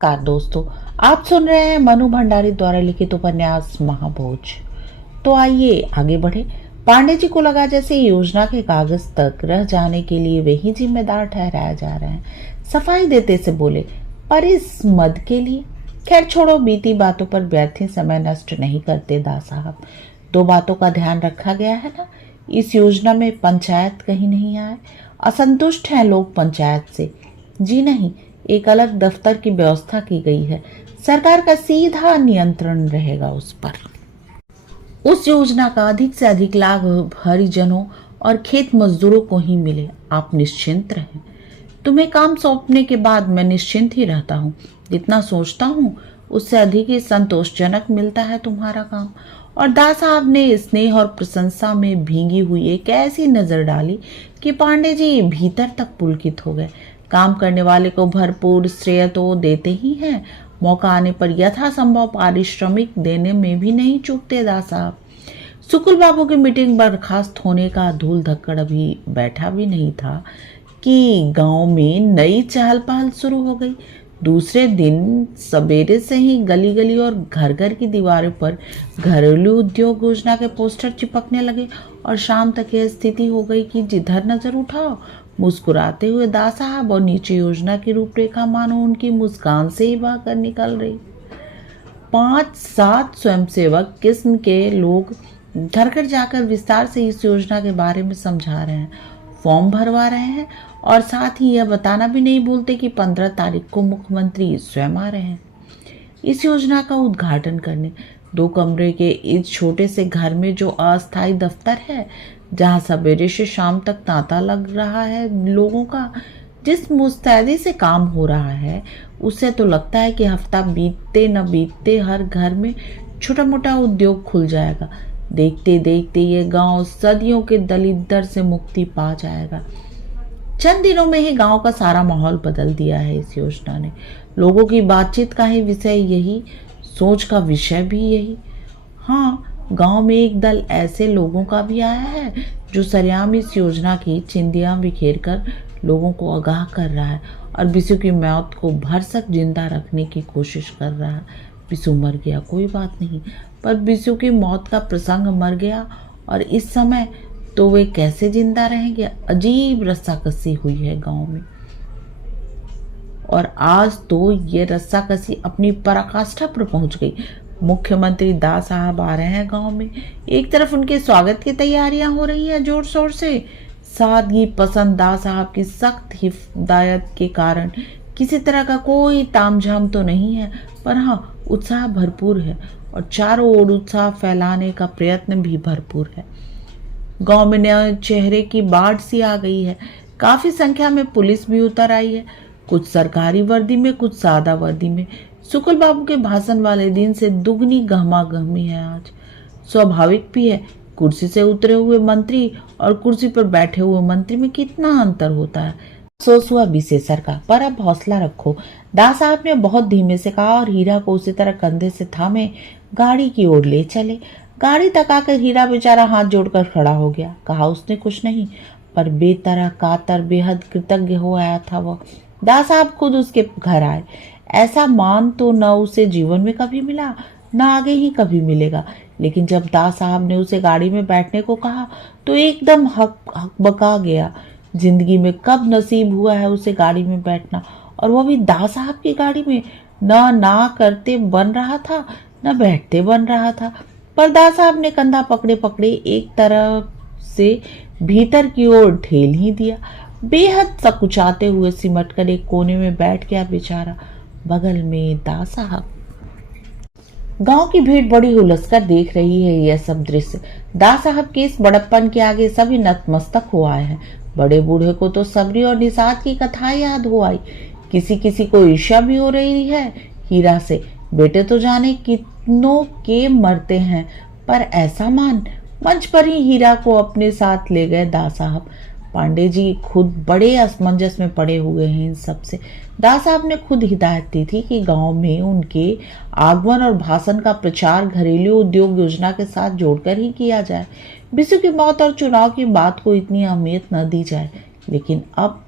नमस्कार दोस्तों। आप सुन रहे हैं मनु भंडारी द्वारा लिखित उपन्यास महाभोज। तो आइए आगे बढ़े। पांडे जी को लगा जैसे योजना के कागज तक रह जाने के लिए वे ही जिम्मेदार ठहराया जा रहे हैं। सफाई देते से बोले, पर इस मद के लिए? खैर छोड़ो, बीती बातों पर व्यर्थ समय नष्ट नहीं करते दा साहब। दो बातों का ध्यान रखा गया है ना। इस योजना में पंचायत कहीं नहीं आए। असंतुष्ट हैं लोग पंचायत से। जी नहीं, एक अलग दफ्तर की व्यवस्था की गई है। सरकार का सीधा नियंत्रण रहेगा उस पर। उस योजना का अधिक से अधिक लाभ हरिजनों और खेत मजदूरों को ही मिले। आप निश्चिंत रहें। तुम्हें काम सौंपने के बाद मैं निश्चिंत ही रहता हूँ। जितना सोचता हूँ उससे अधिक ही संतोषजनक मिलता है तुम्हारा काम। और दास साहब ने स्नेह और प्रशंसा में भींगी हुई एक ऐसी नजर डाली कि पांडे जी भीतर तक पुलकित हो गए। काम करने वाले को भरपूर श्रेय तो देते ही हैं, मौका आने पर यथासंभव पारिश्रमिक देने में भी नहीं चूकते दास साहब। सुकुल बाबू की मीटिंग बर्खास्त होने का धूल धक्कड़ अभी बैठा भी नहीं था कि गांव में नई चहल पहल शुरू हो गई। दूसरे दिन सवेरे से ही गली गली और घर घर की दीवारों पर घरेलू उद्योग योजना के पोस्टर चिपकने लगे और शाम तक यह स्थिति हो गई कि जिधर नजर उठाओ मुस्कुराते हुए दास साहब और नीचे योजना की रूपरेखा मानो उनकी मुस्कान से ही बहकर निकल रही। 5-7 स्वयंसेवक किस्म के लोग घर घर जाकर विस्तार से इस योजना के बारे में समझा रहे हैं, फॉर्म भरवा रहे हैं और साथ ही यह बताना भी नहीं भूलते कि 15 तारीख को मुख्यमंत्री स्वयं आ रहे हैं इस योजना का उद्घाटन करने। 2 कमरे के इस छोटे से घर में जो अस्थायी दफ्तर है, जहां सवेरे से शाम तक तांता लग रहा है लोगों का, जिस मुस्तैदी से काम हो रहा है, उससे तो लगता है कि हफ्ता बीतते न बीतते हर घर में छोटा मोटा उद्योग खुल जाएगा। देखते देखते ये गांव सदियों के दलिद्दर से मुक्ति पा जाएगा। चंद दिनों में ही गांव का सारा माहौल बदल दिया है इस योजना ने। लोगों की बातचीत का ही विषय यही, सोच का विषय भी यही। हाँ, गांव में एक दल ऐसे लोगों का भी आया है जो सरेआम इस योजना की चिंदियां बिखेर कर लोगों को आगाह कर रहा है और बिसु की मौत को भरसक जिंदा रखने की कोशिश कर रहा है। बिसु मर गया कोई बात नहीं, पर बिसु की मौत का प्रसंग मर गया और इस समय तो वे कैसे जिंदा रहेंगे। अजीब रस्साकसी हुई है गांव में। और आज तो ये रस्साकसी अपनी पराकाष्ठा पर पहुंच गई। मुख्यमंत्री दास साहब आ रहे हैं गांव में। एक तरफ उनके स्वागत की तैयारियां हो रही है जोर शोर से। सादगी पसंद दास साहब की सख्त हिदायत के कारण किसी तरह का कोई तामझाम तो नहीं है, पर हाँ, उत्साह भरपूर है और चारों ओर उत्साह फैलाने का प्रयत्न भी भरपूर है। गांव में नए चेहरे की बाढ़ सी आ गई है। काफी संख्या में पुलिस भी उतर आई है, कुछ सरकारी वर्दी में, कुछ सादा वर्दी में। सुकुल बाबू के भाषण वाले दिन से दुगनी गहमा गहमी है आज। स्वाभाविक भी है, कुर्सी से उतरे हुए मंत्री और कुर्सी पर बैठे हुए मंत्री में कितना अंतर होता है। अफसोस हुआ विशेषर का, पर अब हौसला रखो, दास साहब ने बहुत धीमे से कहा और हीरा को उसी तरह कंधे से थामे गाड़ी की ओर ले चले। गाड़ी तक आकर हीरा बेचारा हाथ जोड़कर खड़ा हो गया। कहा उसने कुछ नहीं, पर बेतरह कातर बेहद कृतज्ञ हो आया था वह। दास साहब खुद उसके घर आए। ऐसा मान तो न उसे जीवन में कभी मिला, न आगे ही कभी मिलेगा। लेकिन जब दास साहब ने उसे गाड़ी में बैठने को कहा तो एकदम हकबका गया। जिंदगी में कब नसीब हुआ है उसे गाड़ी में बैठना, और वो भी दास साहब की गाड़ी में। ना करते बन रहा था, न बैठते बन रहा था, पर दास साहब ने कंधा पकड़े पकड़े एक तरफ से भीतर की ओर ढेल ही दिया। बेहद सकुचाते हुए सिमट कर एक कोने में बैठ गया बेचारा। बगल में दास साहब। गांव की भीड़ बड़ी हुलसकर देख रही है यह सब दृश्य। दास साहब के इस बड़प्पन के आगे सभी नतमस्तक हो आए हैं। बड़े बूढ़े को तो सबरी और निषाद की कथाएं याद हो आई। किसी किसी को ईर्ष्या भी हो रही है हीरा से। बेटे तो जाने कितनों के मरते हैं, पर ऐसा मान। मंच पर ही हीरा को अपने साथ ले गए दास साहब। पांडे जी खुद बड़े असमंजस में पड़े हुए हैं इन सब से। दास साहब ने खुद हिदायत दी थी कि गांव में उनके आगमन और भाषण का प्रचार घरेलू उद्योग योजना के साथ जोड़कर ही किया जाए। बिसु की मौत और चुनाव की बात को इतनी अहमियत न दी जाए। लेकिन अब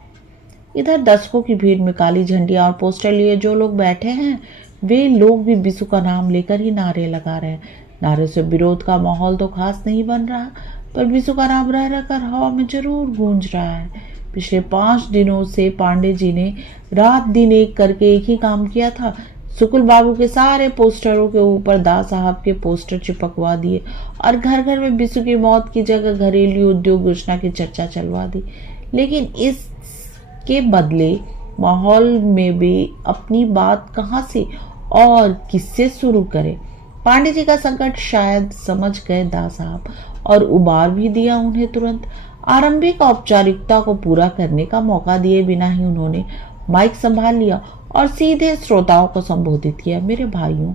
इधर दर्शकों की भीड़ में काली झंडियां और पोस्टर लिए जो लोग बैठे हैं, वे लोग भी बिसु का नाम लेकर ही नारे लगा रहे हैं। नारे से विरोध का माहौल तो खास नहीं बन रहा, पर बिसु का नाम रह रहकर हवा में जरूर गूंज रहा है। पिछले 5 दिनों से पांडे जी ने रात दिन एक करके एक ही काम किया था। सुकुल बाबू के सारे पोस्टरों के ऊपर दास साहब के पोस्टर चिपकवा दिए और घर घर में बिसु की मौत की जगह घरेलू उद्योग योजना की चर्चा चलवा दी। लेकिन इसके बदले माहौल में भी अपनी बात कहां से और किससे शुरू करें? पांडे जी का संकट शायद समझ गए दास साहब और उबार भी दिया उन्हें। तुरंत आरंभिक औपचारिकता को पूरा करने का मौका दिए बिना ही उन्होंने माइक संभाल लिया और सीधे श्रोताओं को संबोधित किया। मेरे भाइयों,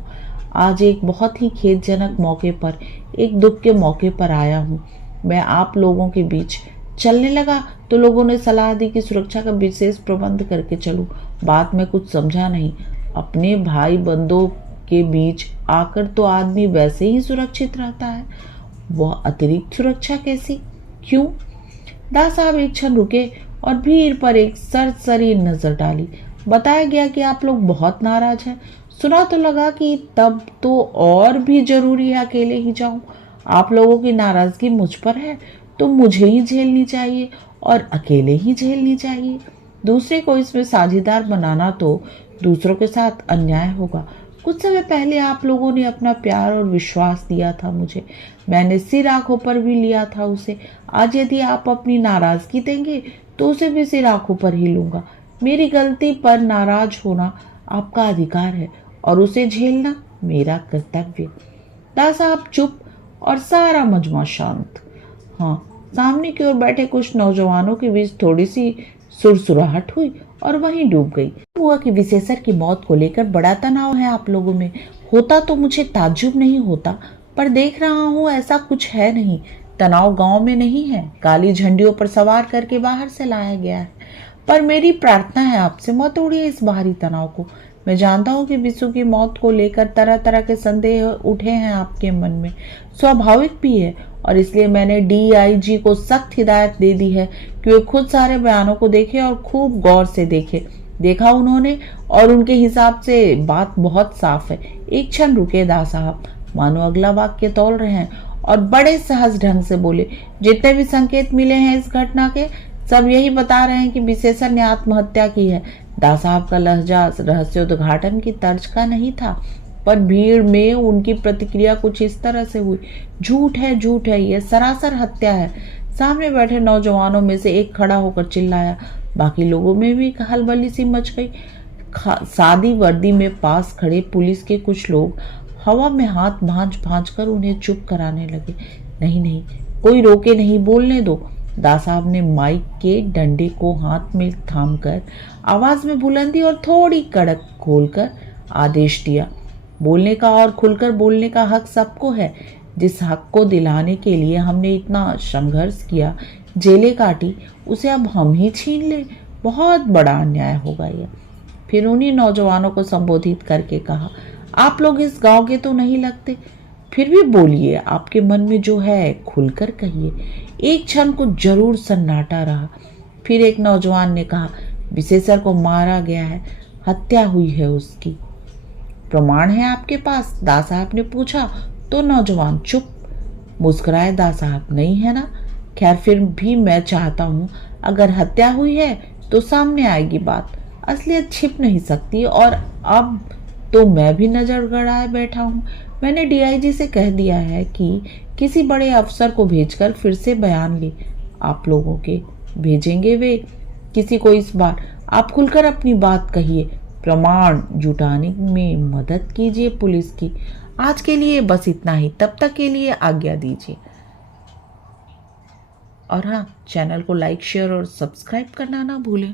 आज एक बहुत ही खेदजनक मौके पर, एक दुख के मौके पर आया हूँ। मैं आप लोगों के बीच चलने लगा तो लोगों ने सलाह दी कि सुरक्षा का विशेष प्रबंध करके चलूं। बात में कुछ समझा नहीं। अपने भाई बंदों के बीच आकर तो आदमी वैसे ही सुरक्षित रहता है, वह अतिरिक्त सुरक्षा कैसी? क्यों? दास साहब एक क्षण रुके और भीड़ पर एक सरसरी नजर डाली। बताया गया कि आप लोग बहुत नाराज हैं। सुना तो लगा कि तब तो और भी जरूरी है अकेले ही जाऊं। आप लोगों की नाराजगी मुझ पर है तो मुझे ही झेलनी चाहिए और अकेले ही झेलनी चाहिए। दूसरे को इसमें साझेदार बनाना तो दूसरों के साथ अन्याय होगा। कुछ समय पहले आप लोगों ने अपना प्यार और विश्वास दिया था मुझे, मैंने सिर आंखों पर भी लिया था उसे। आज यदि आप अपनी नाराजगी देंगे तो उसे भी सिर आंखों पर ही लूंगा। मेरी गलती पर नाराज होना आपका अधिकार है और उसे झेलना मेरा कर्तव्य। दास साहब चुप और सारा मजमा शांत। हाँ, सामने की ओर बैठे कुछ नौजवानों के बीच थोड़ी सी सुरसुराहट हुई और वहीं डूब गई। हुआ कि विशेषर की मौत को लेकर बड़ा तनाव है आप लोगों में। होता तो मुझे ताज्जुब नहीं होता, पर देख रहा हूँ ऐसा कुछ है नहीं। तनाव गांव में नहीं है, काली झंडियों पर सवार करके बाहर से लाया गया है। पर मेरी प्रार्थना है आपसे, मत तोड़िए इस बाहरी तनाव को। मैं जानता हूँ कि बिसु की मौत को लेकर तरह तरह के संदेह उठे हैं आपके मन में, स्वाभाविक भी है, और इसलिए मैंने DIG को सख्त हिदायत दे दी है कि वे खुद सारे बयानों को देखें और खूब गौर से देखें। देखा उन्होंने और उनके हिसाब से बात बहुत साफ है। एक क्षण रुके दास साहब, मानो अगला वाक्य तौल रहे हैं, और बड़े सहज ढंग से बोले, जितने भी संकेत मिले हैं इस घटना के, सब यही बता रहे हैं कि विशेषर ने आत्महत्या की है। दास साहब का लहजा रहस्योद्घाटन की तर्ज का नहीं था, पर भीड़ में उनकी प्रतिक्रिया कुछ इस तरह से हुई, झूठ है, यह सरासर हत्या है। सामने बैठे नौजवानों में से एक खड़ा होकर चिल्लाया। बाकी लोगों में भी हलबली सी मच गई। सादी वर्दी में पास खड़े पुलिस के कुछ लोग हवा में हाथ भांज कर उन्हें चुप कराने लगे। नहीं, कोई रोके नहीं, बोलने दो। दास साहब ने माइक के डंडे को हाथ में थामकर आवाज में बुलंदी और थोड़ी कड़क खोलकर आदेश दिया। बोलने का और खुलकर बोलने का हक सबको है। जिस हक को दिलाने के लिए हमने इतना संघर्ष किया, जेलें काटी, उसे अब हम ही छीन ले, बहुत बड़ा अन्याय होगा यह। फिर उन्हीं नौजवानों को संबोधित करके कहा, आप लोग इस गांव के तो नहीं लगते, फिर भी बोलिए, आपके मन में जो है खुलकर कहिए। एक क्षण को जरूर सन्नाटा रहा। फिर एक नौजवान ने कहा, विशेषर को मारा गया है, हत्या हुई है उसकी। प्रमाण है आपके पास? दास साहब ने पूछा तो नौजवान चुप। मुस्कुराए दास साहब, नहीं है ना? खैर फिर भी मैं चाहता हूँ, अगर हत्या हुई है तो सामने आएगी बात, असलियत छिप नहीं सकती। और अब तो मैं भी नजर गड़ाए बैठा हूँ। मैंने DIG से कह दिया है कि किसी बड़े अफसर को भेजकर फिर से बयान ले। आप लोगों के भेजेंगे वे किसी को? इस बार आप खुलकर अपनी बात कहिए, प्रमाण जुटाने में मदद कीजिए पुलिस की। आज के लिए बस इतना ही, तब तक के लिए आज्ञा दीजिए। और हाँ, चैनल को लाइक, शेयर और सब्सक्राइब करना ना भूलें।